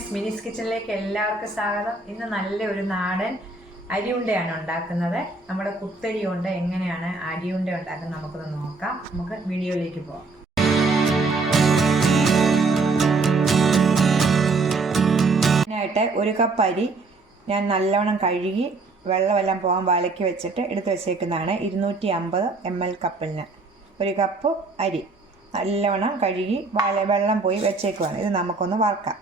Friends മിനിസ് കിച്ചണിലേക്ക് എല്ലാവർക്കും സ്വാഗതം. ഇന്ന് നല്ല ഒരു നാടൻ അരിയുണ്ടയാണ് ഉണ്ടാക്കുന്നത്. നമ്മുടെ കുത്തരി കൊണ്ട് എങ്ങനെയാണ് അരിയുണ്ട ഉണ്ടാക്കുന്നത് നമുക്കൊന്ന് നോക്കാം. നമുക്ക് വീഡിയോയിലേക്ക് പോകാം അതിനായിട്ട് ഒരു കപ്പ് അരി ഞാൻ നല്ലവണ്ണം കഴുകി വെള്ളമെല്ലാം പോകാൻ വലക്കി വെച്ചിട്ട് എടുത്ത് വെച്ചേക്കുന്നതാണ്. ഇരുന്നൂറ്റി അമ്പത് എം എൽ കപ്പിന് ഒരു കപ്പ് അരി നല്ലവണ്ണം കഴുകി വെള്ളം പോയി വെച്ചേക്കുവാണ്. ഇത് നമുക്കൊന്ന് വറുക്കാം.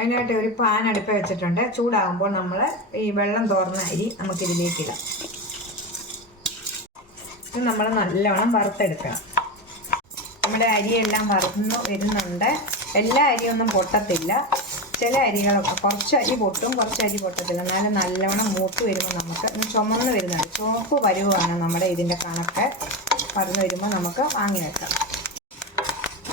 അതിനായിട്ട് ഒരു പാൻ അടുപ്പ് വെച്ചിട്ടുണ്ട്. ചൂടാകുമ്പോൾ നമ്മൾ ഈ വെള്ളം തോർന്ന അരി നമുക്കിതിലേക്ക് ഇടാം. ഇത് നമ്മൾ നല്ലവണ്ണം വറുത്തെടുക്കണം. നമ്മുടെ അരിയെല്ലാം വറുന്നു വരുന്നുണ്ട്. എല്ലാ അരിയൊന്നും പൊട്ടത്തില്ല. ചില അരികളൊക്കെ കുറച്ച് അരി പൊട്ടും കുറച്ച് അരി പൊട്ടത്തില്ല. എന്നാലും നല്ലവണ്ണം മൂത്ത് വരുമ്പോൾ നമുക്ക് ചുമന്ന് വരുന്നുണ്ട്. ചുവപ്പ് വരുവാണ് നമ്മുടെ ഇതിന്റെ കണക്ക്. പറഞ്ഞു വരുമ്പോൾ നമുക്ക് വാങ്ങി വെക്കാം.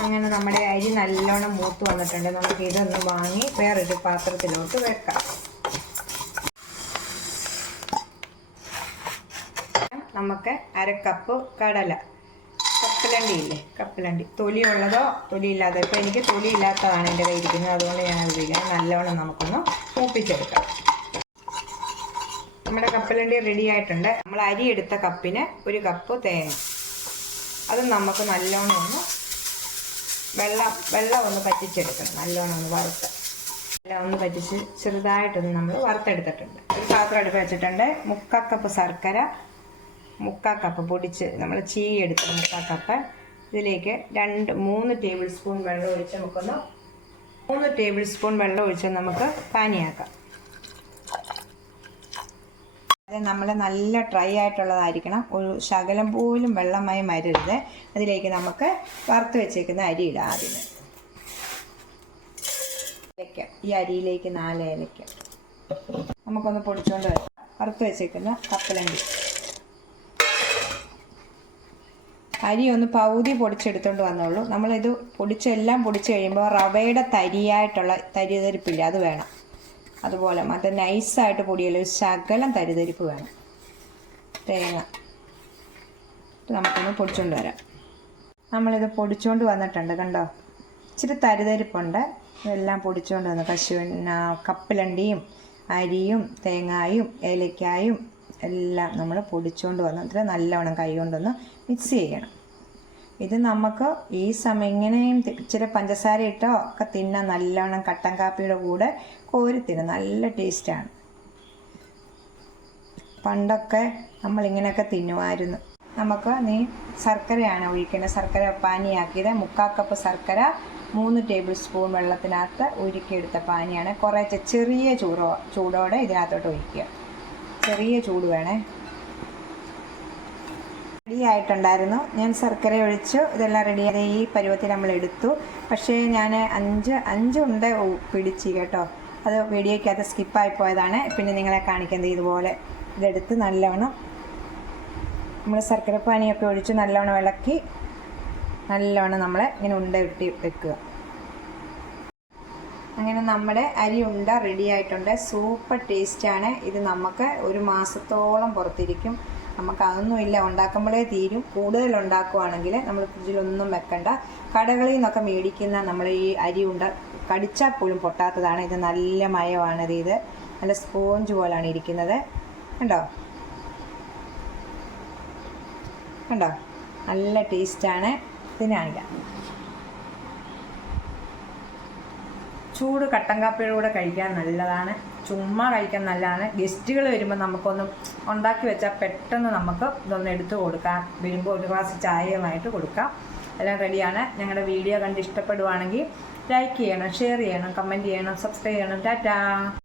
അങ്ങനെ നമ്മുടെ അരി നല്ലോണം മൂത്ത് വന്നിട്ടുണ്ട്. നമുക്ക് ഇതൊന്ന് വാങ്ങി വേറൊരു പാത്രത്തിലോട്ട് വെക്കാം. നമുക്ക് അര കപ്പ് കടല. കപ്പലണ്ടി ഇല്ലേ? കപ്പലണ്ടി. തൊലിയുള്ളതോ? തൊലിയില്ലാതെ. ഇപ്പോൾ എനിക്ക് തൊലിയില്ലാത്തതാണ് എന്റെ കയ്യിൽ ഇരിക്കുന്നത്. അതുകൊണ്ട് ഞാൻ അതിലേക്ക് നല്ലോണം നമുക്കൊന്ന് മൂപ്പിച്ചെടുക്കാം. നമ്മുടെ കപ്പലണ്ടി റെഡി ആയിട്ടുണ്ട്. നമ്മൾ അരി എടുത്ത കപ്പിന് ഒരു കപ്പ് തേങ്ങ. അത് നമുക്ക് നല്ലോണം ഒന്ന് വെള്ളം വെള്ളം ഒന്ന് പറ്റിച്ചെടുക്കണം. നല്ലോണം ഒന്ന് വറുത്ത്. വെള്ളം ഒന്ന് പറ്റിച്ച് ചെറുതായിട്ടൊന്ന് നമ്മൾ വറുത്തെടുത്തിട്ടുണ്ട്. ഒരു പാത്രം അടുപ്പ് വെച്ചിട്ടുണ്ട്. മുക്കാ കപ്പ് ശർക്കര മുക്കാ കപ്പ് പൊടിച്ച് നമ്മൾ ചീ എടുത്ത് മുക്കാ കപ്പ്. ഇതിലേക്ക് രണ്ട് മൂന്ന് ടേബിൾ സ്പൂൺ വെള്ളം ഒഴിച്ച് നമുക്കൊന്ന് മൂന്ന് ടേബിൾ സ്പൂൺ വെള്ളം ഒഴിച്ച് നമുക്ക് പാനിയാക്കാം. നമ്മൾ നല്ല ഡ്രൈ ആയിട്ടുള്ളതായിരിക്കണം. ഒരു ശകലം പോലും വെള്ളമായി മരരുത് അതിലേക്ക് നമുക്ക് വറുത്ത് വെച്ചേക്കുന്ന അരി ഇടാം ആദ്യം ഈ അരിയിലേക്ക് നാല് ഏലക്ക. നമുക്കൊന്ന് പൊടിച്ചുകൊണ്ട് വരാം. വറുത്ത് വെച്ചേക്കുന്ന കപ്പലണ്ടി. അരി ഒന്ന് പകുതി പൊടിച്ചെടുത്തോണ്ട് വന്നോളൂ. നമ്മളിത് പൊടിച്ചെല്ലാം പൊടിച്ച് കഴിയുമ്പോൾ റവയുടെ തരിയായിട്ടുള്ള തരിതരിപ്പില്ല. അത് വേണം. അതുപോലെ മറ്റേ നൈസായിട്ട് പൊടിയല്ല ഒരു ശകലം തരിതരിപ്പ് വേണം. തേങ്ങ. നമുക്കൊന്ന് പൊടിച്ചുകൊണ്ട് വരാം. നമ്മളിത് പൊടിച്ചുകൊണ്ട് വന്നിട്ടുണ്ട് കണ്ടോ? ഇച്ചിരി തരിതരിപ്പുണ്ട്. ഇതെല്ലാം പൊടിച്ചുകൊണ്ട് വന്നു. കശുവന്ന കപ്പലണ്ടിയും അരിയും തേങ്ങായും ഏലക്കായും എല്ലാം നമ്മൾ പൊടിച്ചുകൊണ്ട് വന്നിട്ട് നല്ലവണ്ണം കൈ കൊണ്ടൊന്ന് മിക്സ് ചെയ്യണം. ഇത് നമുക്ക് ഈ സമയം ഇങ്ങനെയും ഇച്ചിരി പഞ്ചസാര ഇട്ടോ ഒക്കെ തിന്നാൻ നല്ലവണ്ണം കട്ടൻ കാപ്പിയുടെ കൂടെ കോരി തിന്ന നല്ല ടേസ്റ്റാണ് പണ്ടൊക്കെ നമ്മൾ ഇങ്ങനെയൊക്കെ തിന്നുമായിരുന്നു. നമുക്ക് നീ ശർക്കരയാണ് ഒഴിക്കുന്നത് ശർക്കര പാനിയാക്കിയത് മുക്കാൽ കപ്പ് ശർക്കര മൂന്ന് ടേബിൾ സ്പൂൺ വെള്ളത്തിനകത്ത് ഉരുക്കിയെടുത്ത പാനിയാണ്. കുറേശ്ശെ ചെറിയ ചൂടോ ചൂടോടെ ഇതിനകത്തോട്ട് ഒഴിക്കുക. ചെറിയ ചൂട് വേണേ. റെഡി ആയിട്ടുണ്ടായിരുന്നു ഞാൻ ശർക്കര ഒഴിച്ചു. ഇതെല്ലാം റെഡി ആയി ഈ പരുവത്തിൽ നമ്മൾ എടുത്തു. പക്ഷേ ഞാൻ അഞ്ച് അഞ്ച് ഉണ്ട പിടിച്ച് കേട്ടോ. അത് വീഡിയോയ്ക്കകത്ത് സ്കിപ്പായി പോയതാണ്. പിന്നെ നിങ്ങളെ കാണിക്കുന്നത് ഇതുപോലെ ഇതെടുത്ത് നല്ലവണ്ണം നമ്മൾ ശർക്കര പാനിയൊക്കെ ഒഴിച്ച് നല്ലവണ്ണം ഇളക്കി നല്ലവണ്ണം നമ്മൾ ഇങ്ങനെ ഉണ്ട ഇട്ടി വെക്കുക. അങ്ങനെ നമ്മുടെ അരി ഉണ്ട റെഡി ആയിട്ടുണ്ട് സൂപ്പർ ടേസ്റ്റാണ്. ഇത് നമുക്ക് ഒരു മാസത്തോളം പുറത്തിരിക്കും. നമുക്ക് അതൊന്നുമില്ല ഉണ്ടാക്കുമ്പോഴേ തീരും. കൂടുതൽ ഉണ്ടാക്കുവാണെങ്കിൽ നമ്മൾ ഫ്രിഡ്ജിലൊന്നും വെക്കണ്ട. കടകളിൽ നിന്നൊക്കെ മേടിക്കുന്ന നമ്മൾ ഈ അരി ഉണ്ട കടിച്ചാൽ പോലും പൊട്ടാത്തതാണ്. ഇത് നല്ല മയമാണിത് ഇത്. നല്ല സ്പോഞ്ച് പോലാണ് ഇരിക്കുന്നത്. കണ്ടോ? കണ്ടോ? നല്ല ടേസ്റ്റാണ്. ഇതിനാണില്ല ചൂട് കട്ടൻ കാപ്പിയുടെ കൂടെ കഴിക്കാൻ നല്ലതാണ്. ചുമ്മാ കഴിക്കാൻ നല്ലതാണ്. ഗസ്റ്റുകൾ വരുമ്പോൾ നമുക്കൊന്ന് ഉണ്ടാക്കി വെച്ചാൽ പെട്ടെന്ന് നമുക്ക് ഇതൊന്ന് എടുത്തു കൊടുക്കാം. വരുമ്പോൾ ഒരു ഗ്ലാസ് ചായയുമായിട്ട് കൊടുക്കാം. എല്ലാം റെഡിയാണ്. ഞങ്ങളുടെ വീഡിയോ കണ്ട് ഇഷ്ടപ്പെടുവാണെങ്കിൽ ലൈക്ക് ചെയ്യണം ഷെയർ ചെയ്യണം കമന്റ് ചെയ്യണം സബ്സ്ക്രൈബ് ചെയ്യണം. ടാറ്റാ!